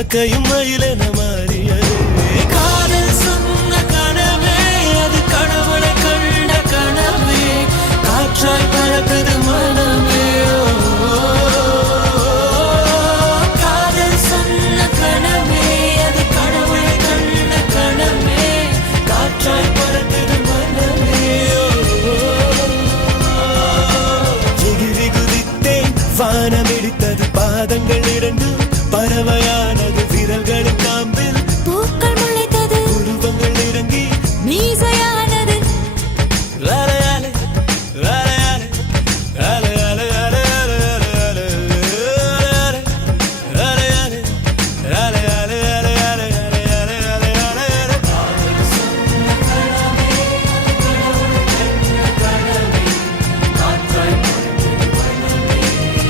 காக்கையும் மயிலென மாறியது. காதல் சொன்ன கனவே அது கடவுளை கண்ட கனவே, காற்றாய் பறக்குது மனமே. காதல் சொன்ன கனவே அது கடவுளை கண்ட கனவே, காற்றாய் பறக்குது மனமே. எகிரி குதித்தேன், வானம் இடித்தது, பாதங்கள் இரண்டு பறவையானது, விரல்களின்